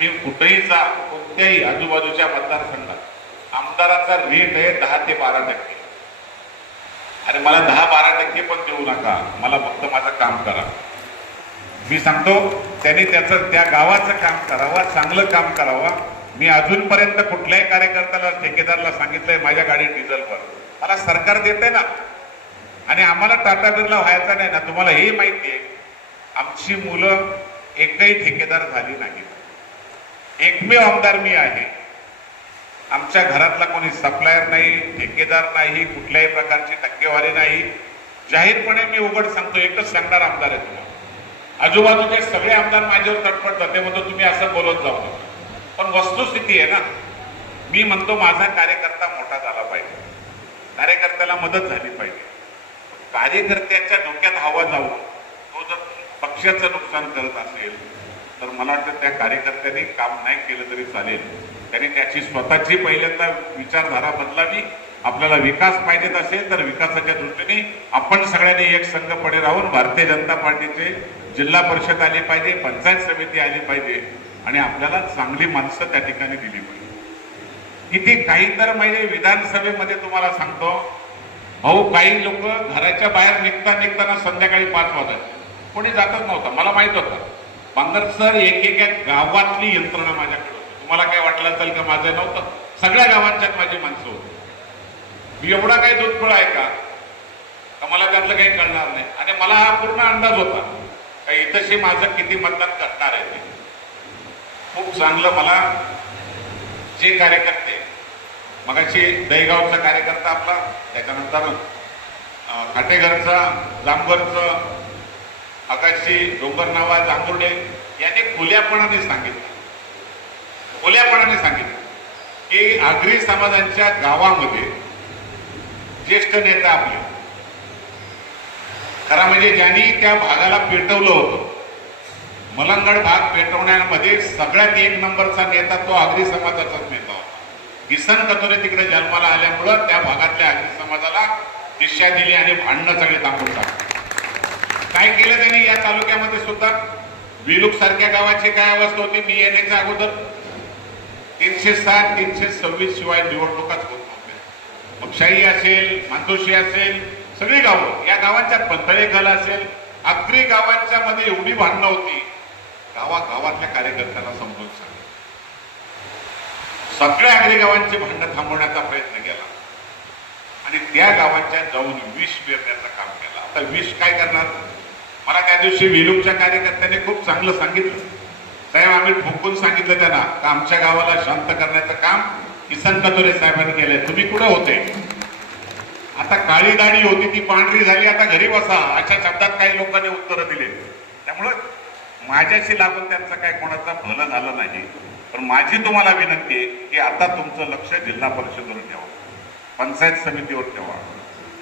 तुम्ही कुठेही जा कोणत्याही आजूबाजूच्या मतदारसंघात. आमदाराचा रेट आहे दहा ते बारा टक्के. अरे मला दहा बारा टक्के पण देऊ नका. मला फक्त माझं काम करा. मी सांगतो त्यांनी त्याचं त्या गावाचं काम करावं चांगलं काम करावं. मी अजूनपर्यंत कुठल्याही कार्यकर्त्याला ठेकेदारला सांगितलंय माझ्या गाडीत डिझेलवर मला सरकार देते ना. आणि आम्हाला टाटा बिर्ला व्हायचा नाही ना तुम्हाला हे माहिती आहे. आमची मुलं एकही ठेकेदार झाली नाहीत. एकमेव आमदार मी आहे. आमच्या घरातला कोणी सप्लायर नाही ठेकेदार नाही कुठल्याही प्रकारची टक्केवारी नाही. जाहीरपणे मी उघड सांगतो एकच सांगणार आमदार आहे तुम्हाला. आजूबाजूचे सगळे आमदार माझ्यावर तटपट जाते म्हणतो तुम्ही असं बोलत जाऊ नका. पण वस्तुस्थिती आहे ना. मी म्हणतो माझा कार्यकर्ता मोठा झाला पाहिजे. कार्यकर्त्याला मदत झाली पाहिजे. कार्यकर्त्याच्या डोक्यात हवा जाऊ तो जर पक्षाचं नुकसान करत असेल तर मला वाटतं त्या कार्यकर्त्यांनी काम नाही केलं तरी चालेल. त्यांनी त्याची स्वतःची पहिल्यांदा विचारधारा बदलावी. आपल्याला विकास पाहिजेत असेल तर विकासाच्या दृष्टीने आपण सगळ्यांनी एक संघपणे राहून भारतीय जनता पार्टीचे जिल्हा परिषद आली पाहिजे पंचायत समिती आली पाहिजे आणि आपल्याला चांगली माणसं त्या ठिकाणी दिली पाहिजे. किती काही तर म्हणजे विधानसभेमध्ये तुम्हाला सांगतो भाऊ काही लोक घराच्या बाहेर निघता निघताना संध्याकाळी पाच वाजत कोणी जातच नव्हता मला माहीत होतं. बांगर सर एक एक गावातली यंत्रणा माझ्याकडे होती. तुम्हाला काय वाटलं असेल का माझं नव्हतं? सगळ्या गावांच्यात माझी माणसं होती. मी एवढा काही दुधफळ आहे का? मला त्यातलं काही कळणार नाही? आणि मला हा पूर्ण अंदाज होता का इथंशी माझं किती मतदान करणार आहे ते. खूप चांगलं मला जे कार्यकर्ते मगाशी दहीगावचा कार्यकर्ता आपला त्याच्यानंतर काटेघरचा खाटेघरचा आकाशजी आकाशी डोंगरनावा जांभुर्डे यांनी खुल्यापणाने सांगितलं. खुल्यापणाने सांगितलं की आगरी समाजांच्या गावामध्ये ज्येष्ठ नेता आपले. खरा म्हणजे ज्यांनी त्या भागाला पेटवलं होतं मलंगड भाग पेटवण्यामध्ये सगळ्यात एक नंबरचा नेता तो आगरी समाजाचाच नेता होता. किसन कतोरे तिकडे जन्माला आल्यामुळं त्या भागातल्या आगरी समाजाला दिशा दिली आणि भांडणं सगळे दाखवून टाकलं. काय केलं त्यांनी या तालुक्यामध्ये सुद्धा? विलुक सारख्या गावाची काय अवस्था होती? मी येण्याच्या अगोदर तीनशे सात तीनशे सव्वीस शिवाय निवडणुकाच होत नव्हत्या. मग असेल मातोशी असेल सगळी गावं. या गावांच्या पंतळेखल असेल. अगदी गावांच्या मध्ये एवढी भांडणं होती. गावा गावातल्या कार्यकर्त्यांना समजून सांग. सगळ्या आगरी गावांची भांडणं थांबवण्याचा प्रयत्न केला. आणि त्या गावांच्या जाऊन विष पेरण्याचं काम केलं. आता विष काय करणार? मला त्या दिवशी वेलूंगच्या कार्यकर्त्यांनी खूप चांगलं सांगितलं. साहेब आम्ही ठोकून सांगितलं त्यांना का आमच्या गावाला शांत करण्याचं काम किसन कतोरे साहेबांनी केलंय. तुम्ही कुठं होते? आता काळी दाढी होती ती पांढरी झाली आता घरी बसा. अशा शब्दात काही लोकांनी उत्तरं दिले. त्यामुळं माझ्याशी लागून त्यांचं काय कोणाचं भलं झालं नाही. पण माझी तुम्हाला विनंती आहे की आता तुमचं लक्ष जिल्हा परिषदेवर ठेवा. पंचायत समितीवर ठेवा.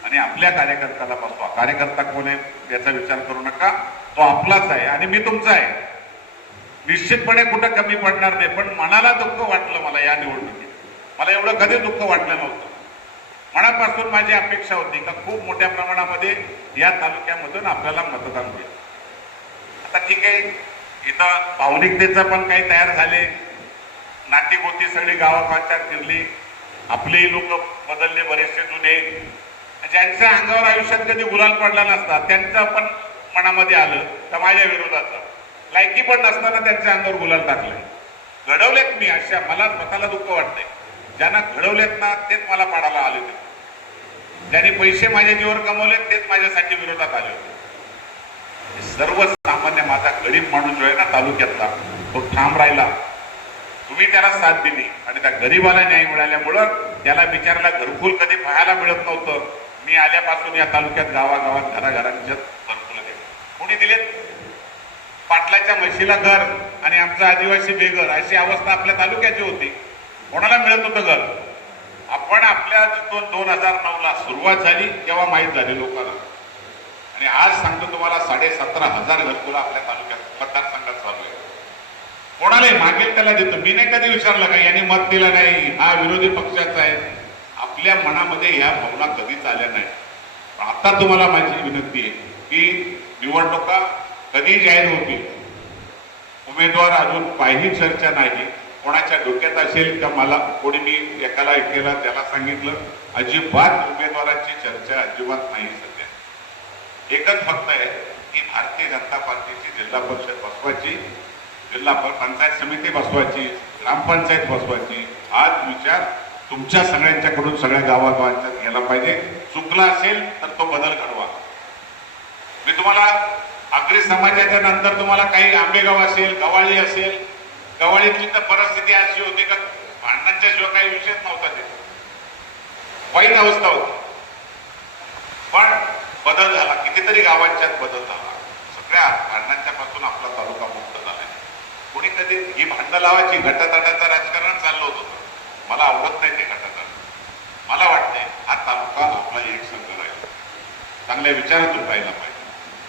आणि आपल्या कार्यकर्त्याला बसवा. कार्यकर्ता कोण आहे याचा विचार करू नका. तो आपलाच आहे आणि मी तुमचा आहे. निश्चितपणे कुठं कमी पडणार नाही पण मनाला दुःख वाटलं मला या निवडणुकीत. मला एवढं कधी दुःख वाटलं नव्हतं. मनापासून माझी अपेक्षा होती का खूप मोठ्या प्रमाणामध्ये या तालुक्यामधून आपल्याला मतदान मिळेल आता ठीक आहे इथं भावनिकतेचं पण काही तयार झाले. नाती गोती सगळी गावापाच्यात फिरली. आपलेही लोक बदलले बरेचसे जुने. ज्यांच्या अंगावर आयुष्यात कधी गुलाल पडला नसता त्यांचं पण मनामध्ये आलं तर माझ्या विरोधाचं लायकी पण नसताना त्यांच्या अंगावर गुलाल टाकले घडवलेत मी अशा मला स्वतःला दुःख वाटतंय. ज्यांना घडवलेत ना तेच मला पाडायला आले होते. ज्यांनी पैसे माझ्या जीवर कमवले तेच माझ्यासाठी विरोधात आले होते. सर्वसामान्य माझा गरीब माणूस जो आहे ना तालुक्यातला तो ठाम राहिला. तुम्ही त्याला साथ दिली. आणि त्या गरीबाला न्याय मिळाल्यामुळं त्याला बिचाराला घरकुल कधी पाहायला मिळत नव्हतं. मी आल्यापासून या तालुक्यात गावागावात घराघरांच्यात घरकुल दिले कोणी दिलेत? पाटलाच्या म्हशीला घर आणि आमचं आदिवासी बेघर अशी अवस्था आपल्या तालुक्याची होती. कोणाला मिळत होतं घर? आपण आपल्या जिथून दोन हजार नऊला सुरुवात झाली तेव्हा माहीत झाली लोकांना. आणि आज सांगतो तुम्हाला साडेसतरा हजार घरकुला आपल्या तालुक्यात मतदारसंघात चालू आहे. कोणालाही मागेल त्याला देतो. मी नाही कधी विचारलं का यांनी मत दिलं नाही. हा विरोधी पक्षाचा आहे. आपल्या मनामध्ये ह्या भावना कधीच आल्या नाही आता तुम्हाला माझी विनंती आहे की निवडणुका कधी जाहीर होतील? उमेदवार अजून काही चर्चा नाही. कोणाच्या डोक्यात असेल का मला? कोणी मी एकाला ऐकेला त्याला सांगितलं? अजिबात उमेदवारांची चर्चा अजिबात नाही सध्या. एकच फक्त आहे की भारतीय जनता पार्टीची जिल्हा परिषद बसवायची जिल्हा पंचायत समिती बसवायची ग्रामपंचायत बसवायची. हाच विचार तुमच्या सगळ्यांच्याकडून सगळ्या गावागावांच्यात गेला पाहिजे. चुकला असेल तर तो बदल घडवा. मी तुम्हाला आगरी समाजाच्या नंतर तुम्हाला काही आंबेगाव असेल गवाळी असेल गवाळीतली तर परिस्थिती अशी होती का भांडणांच्या शिवाय काही विषयच नव्हता ते वाईट अवस्था होती. पण बदल झाला. कितीतरी गावांच्यात बदल झाला. सगळ्या भांडणांच्या पासून आपला तालुका मुक्त झाला. कोणी कधी ही भांडणं लावायची घटताटाचा मला आवडत नाही ते गटातट मला वाटते हा तालुका आपला एक संघ राहील. चांगल्या विचारातून राहिला पाहिजे.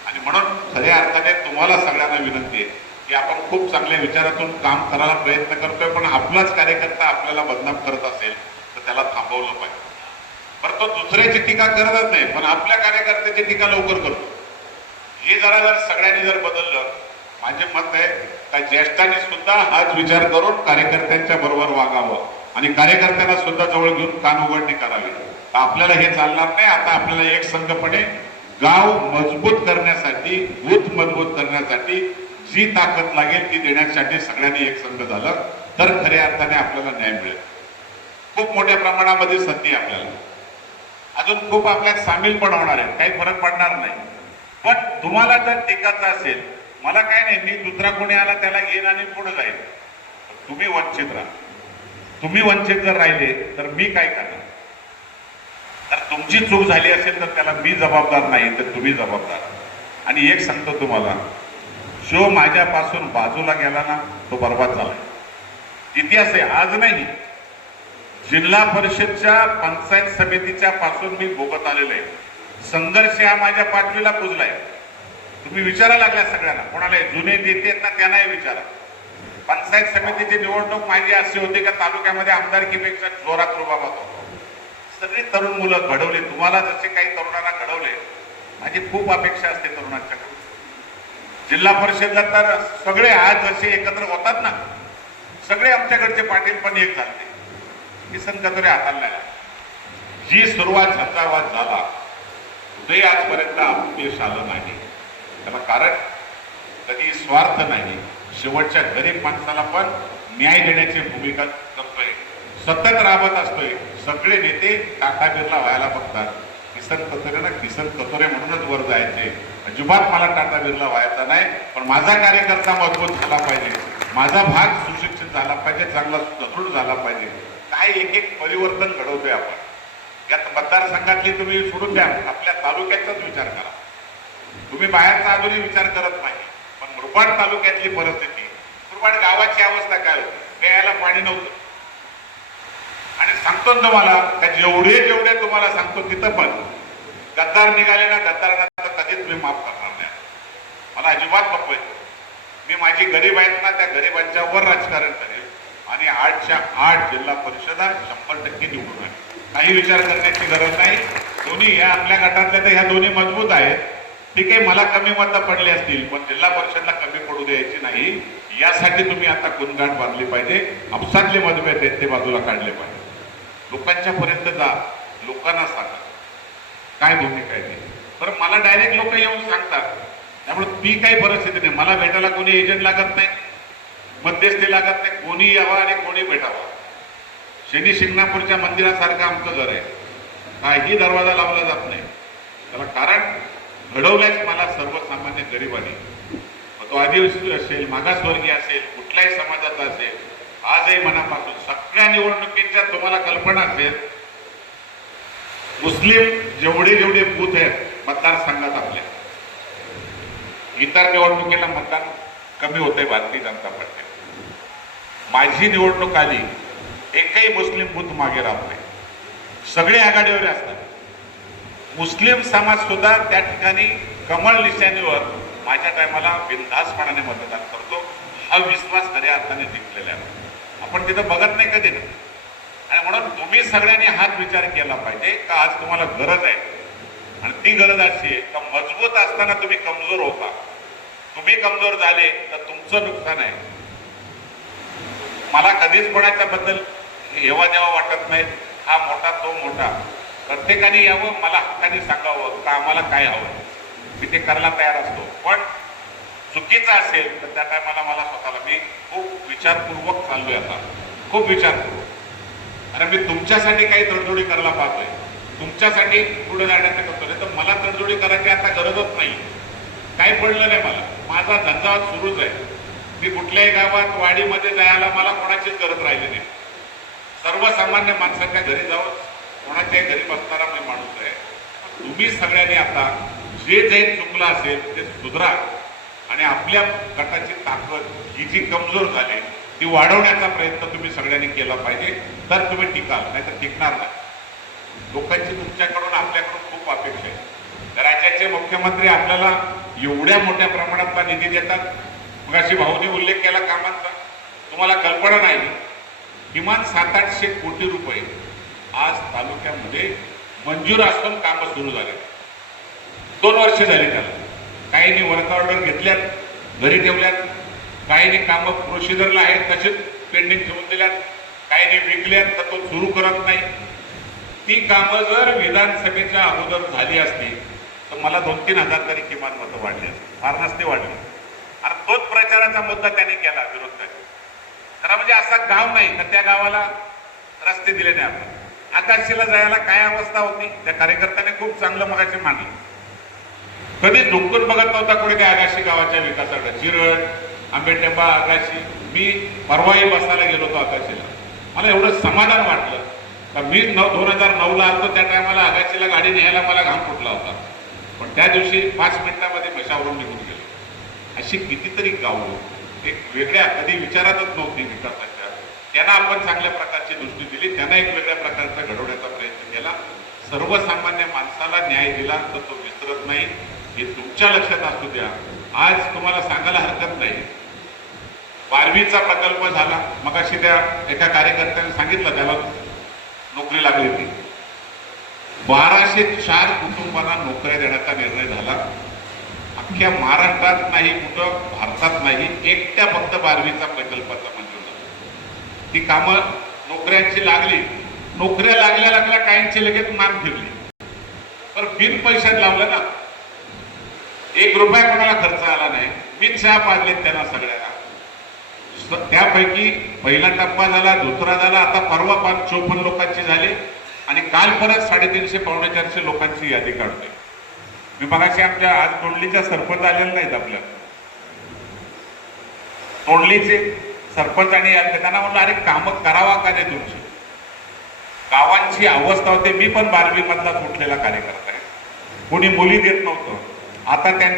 आणि म्हणून खऱ्या अर्थाने तुम्हाला सगळ्यांना विनंती आहे की आपण खूप चांगल्या विचारातून काम करायला प्रयत्न करतोय पण आपलाच कार्यकर्ता आपल्याला बदनाम करत असेल तर त्याला थांबवलं पाहिजे. बरं तो दुसऱ्याची टीका करतच नाही पण आपल्या कार्यकर्त्याची टीका लवकर करतो. हे जरा जर सगळ्यांनी जर बदललं माझे मत आहे का ज्येष्ठांनी सुद्धा हाच विचार करून कार्यकर्त्यांच्या बरोबर वागावं. आणि कार्यकर्त्यांना सुद्धा जवळ घेऊन कान उघडणी करावी. तर आपल्याला हे चालणार नाही. आता आपल्याला एक संघपणे गाव मजबूत करण्यासाठी बूथ मजबूत करण्यासाठी जी ताकद लागेल ती देण्यासाठी सगळ्यांनी एक संघ झालं तर खऱ्या अर्थाने आपल्याला न्याय मिळेल. खूप मोठ्या प्रमाणामध्ये संधी आपल्याला. अजून खूप आपल्यात सामील पण होणार आहे काही फरक पडणार नाही. पण तुम्हाला जर टिकायचं असेल मला काय नाही. मी दुसरा कोणी आला त्याला घेईन आणि पुढे जाईल तुम्ही वंचित राहा. तुम्ही वंचित जर राहिले तर मी काय करणार? तर तुमची चूक झाली असेल तर त्याला मी जबाबदार नाही तर तुम्ही जबाबदार. आणि एक सांगतो तुम्हाला शो माझ्यापासून बाजूला गेला ना तो बर्बाद झाला इतिहास आहे आज नाही. जिल्हा परिषदच्या पंचायत समितीच्या पासून मी भोगत आलेलो आहे. संघर्ष हा माझ्या पाठवीला पुजलाय तुम्ही विचारायला लागल्या सगळ्यांना कोणाला जुने नेते आहेत ना त्यांनाही विचारा. पंचायत समितीची निवडणूक माझी अशी होती का तालुक्यामध्ये आमदारकीपेक्षा जोरात रुबाब होतो. सगळी तरुण मुलं घडवली. तुम्हाला जसे काही तरुणांना घडवले माझी खूप अपेक्षा असते तरुणांच्याकडून जिल्हा परिषदला तर सगळे आज जसे एकत्र होतात ना सगळे आमच्याकडचे पाटील पण एक झाले. किसन कतरे हाताला जी सुरुवात झंझावात झाला ते आजपर्यंत अपयश आलं नाही. त्याला कारण कधी स्वार्थ नाही. शेवटच्या गरीब माणसाला पण न्याय देण्याची भूमिका करतोय सतत राबत असतोय. सगळे नेते टाटा बिर्ला व्हायला बघतात. किसन कतोरे ना किसन कतोरे म्हणूनच वर जायचे. अजिबात मला टाटा बिर्ला व्हायचा नाही पण माझा कार्यकर्ता मजबूत झाला पाहिजे. माझा भाग सुशिक्षित झाला पाहिजे चांगला सदृढ झाला पाहिजे. काय एक एक परिवर्तन घडवतोय आपण. यात मतदारसंघातली तुम्ही सोडून द्या. आपल्या तालुक्याचाच विचार करा. तुम्ही बाहेरचा अजूनही विचार करत नाही. कुरबाड तालुक्यातली परिस्थिती. कुरबाड गावाची अवस्था काय होती? प्यायला पाणी नव्हतं. आणि सांगतो ना तुम्हाला का जेवढे जेवढे तुम्हाला सांगतो तिथं पण गद्दार निघाले ना गद्दारांना तर कधीच मी माफ करणार नाही. मला अजिबात नको आहे मी माझी गरीब आहेत ना त्या गरिबांच्या वर राजकारण करेल. आणि आठच्या आठ जिल्हा परिषदा शंभर टक्के निवडून आहे काही विचार करण्याची गरज नाही. दोन्ही या आपल्या गटातल्या तर ह्या दोन्ही मजबूत आहेत. ठीक आहे मला कमी मतं पडले असतील पण जिल्हा परिषदला कमी पडू द्यायची नाही. यासाठी तुम्ही आता गुणगाठ बांधली पाहिजे. आपसातले मतभेद आहेत ते बाजूला काढले पाहिजे. लोकांच्या पर्यंत जा लोकांना सांगा. काय भूमिका आहे ती बरं मला डायरेक्ट लोक येऊन सांगतात. त्यामुळे ती काही परिस्थिती नाही. मला भेटायला कोणी एजंट लागत नाही. मध्यस्थी लागत नाही. कोणी यावा आणि कोणी भेटावा. शनी शिंगणापूरच्या मंदिरासारखं आमचं घर आहे. काही दरवाजा लावला जात नाही. त्याला कारण घडवल्याच मला सर्वसामान्य गरिबांनी मग तो आदिवासी असेल मागासवर्गीय असेल कुठल्याही समाजाचा असेल आजही मनापासून सगळ्या निवडणुकीच्या तुम्हाला कल्पना असेल मुस्लिम जेवढे जेवढे बूथ आहेत मतदारसंघात आपल्या इतर निवडणुकीला मतदान कमी होते भारतीय जनता पार्टी माझी निवडणूक आली एकही मुस्लिम बूथ मागे राहत नाही. सगळे आघाडीवर असतात. मुस्लिम समाज सुद्धा त्या ठिकाणी कमळ निशाणीवर माझ्या टायमाला बिनधासपणाने मतदान करतो हा विश्वास खऱ्या अर्थाने जिंकलेला आहे. आपण तिथं बघत नाही कधी ना. आणि म्हणून तुम्ही सगळ्यांनी हाच विचार केला पाहिजे का आज तुम्हाला गरज आहे? आणि ती गरज अशी आहे का मजबूत असताना तुम्ही कमजोर होता. तुम्ही कमजोर झाले तर तुमचं नुकसान आहे. मला कधीच कोणाच्या बद्दल हेवा देवा वाटत नाही. हा मोठा तो मोठा. प्रत्येकाने यावं मला हाताने सांगावं का आम्हाला काय हवं? मी ते करायला तयार असतो. पण चुकीचं असेल तर त्या टायमाला मला स्वतःला मी खूप विचारपूर्वक चाललोय आता. खूप विचारपूर्वक. अरे मी तुमच्यासाठी काही तडजोडी करायला पाहतोय. तुमच्यासाठी पुढे जाण्याचं करतो नाही तर मला तडजोडी करायची आता गरजच नाही. काही पडलं नाही मला. माझा धंदा सुरूच आहे. मी कुठल्याही गावात वाडीमध्ये जायला मला कोणाचीच गरज राहिली नाही. सर्वसामान्य माणसाच्या घरी जाऊन कोणाच्याही घरी बसणारा मी माणूस आहे तुम्ही सगळ्यांनी आता जे जे चुकलं असेल ते सुधरा. आणि आपल्या गटाची ताकद ही जी कमजोर झाली ती वाढवण्याचा प्रयत्न तुम्ही सगळ्यांनी केला पाहिजे तर तुम्ही टिकाल नाही तर टिकणार नाही. लोकांची तुमच्याकडून आपल्याकडून खूप अपेक्षा आहे. राज्याचे मुख्यमंत्री आपल्याला एवढ्या मोठ्या प्रमाणातला निधी देतात. मग अशी भाऊने उल्लेख केला कामांचा. तुम्हाला कल्पना नाही. किमान सात आठशे कोटी रुपये आज तालुक्यामध्ये मंजूर आश्रम कामं सुरू झाले. दोन वर्ष झाली त्याला. काहींनी वर्क ऑर्डर घेतल्यात घरी ठेवल्यात काहींनी कामं प्रोसिजरला आहेत तसेच पेंडिंग ठेवून दिल्यात काहींनी विकल्यात तर तो सुरू करत नाही. ती कामं जर विधानसभेच्या अगोदर झाली असती तर मला दोन तीन हजार तरी किमान मतं वाढली असती. फार नसते वाढली. आणि तोच प्रचाराचा मुद्दा त्यांनी केला विरोधात खरं म्हणजे असा गाव नाही तर त्या गावाला रस्ते दिले नाही आपण. आकाशीला जायला काय अवस्था होती? त्या कार्यकर्त्याने खूप चांगलं मगाशी मांडलं. कधी झुकून बघत नव्हता कोणी काय आगाशी गावाच्या विकासाकडे. चिरड आंबेटेंबा आगाशी. मी परवाही बसायला गेलो होतो आकाशीला मला एवढं समाधान वाटलं. का मी नऊ दोन हजार नऊला आलो त्या टायमाला आगाशीला गाडी न्यायला मला घाम फुटला होता. पण त्या दिवशी पाच मिनिटामध्ये मशावरून निघून गेलो. अशी कितीतरी गावं एक वेगळ्या कधी विचारातच नव्हती विकासाच्या त्यांना आपण चांगल्या प्रकारची दृष्टी दिली त्यांना एक वेगळ्या प्रकारचा घडवण्याचा प्रयत्न केला. सर्वसामान्य माणसाला न्याय दिला तर तो विसरत नाही. हे तुमच्या लक्षात असू द्या. आज तुम्हाला सांगायला हरकत नाही. बारवीचा प्रकल्प झाला. मगाशी त्या एका कार्यकर्त्याने सांगितलं त्याला नोकरी लागली ती. बाराशे चार कुटुंबांना नोकऱ्या देण्याचा निर्णय झाला. अख्ख्या महाराष्ट्रात नाही कुठं भारतात नाही एकट्या फक्त बारवीचा प्रकल्पाचा म्हणजे ती कामं नोकऱ्यांची लागली. नोकऱ्या लागल्या लागल्या काहींची लगेच मान फिरली. पण बिन पैशात लावलं ना एक रुपया कोणाला खर्च आला नाही. मी चहा पाजले त्यांना सगळ्यांना. त्यापैकी पहिला टप्पा झाला दुसरा झाला आता परवा पाच चोपन्न लोकांची झाली आणि काल परत साडेतीनशे पावणे चारशे लोकांची यादी काढतोय. मी मगाशी आमच्या आज तोंडलीच्या सरपंच आलेले नाहीत आपल्या तोंडलीचे सरपंचाने आणि त्यांना म्हणलं अरे कामं करावा का रे तुमची? गावांची अवस्था होते. मी पण बारवी मधला फुटलेला कार्यकर्ता आहे. कोणी मुली देत नव्हतं. आता त्यांनी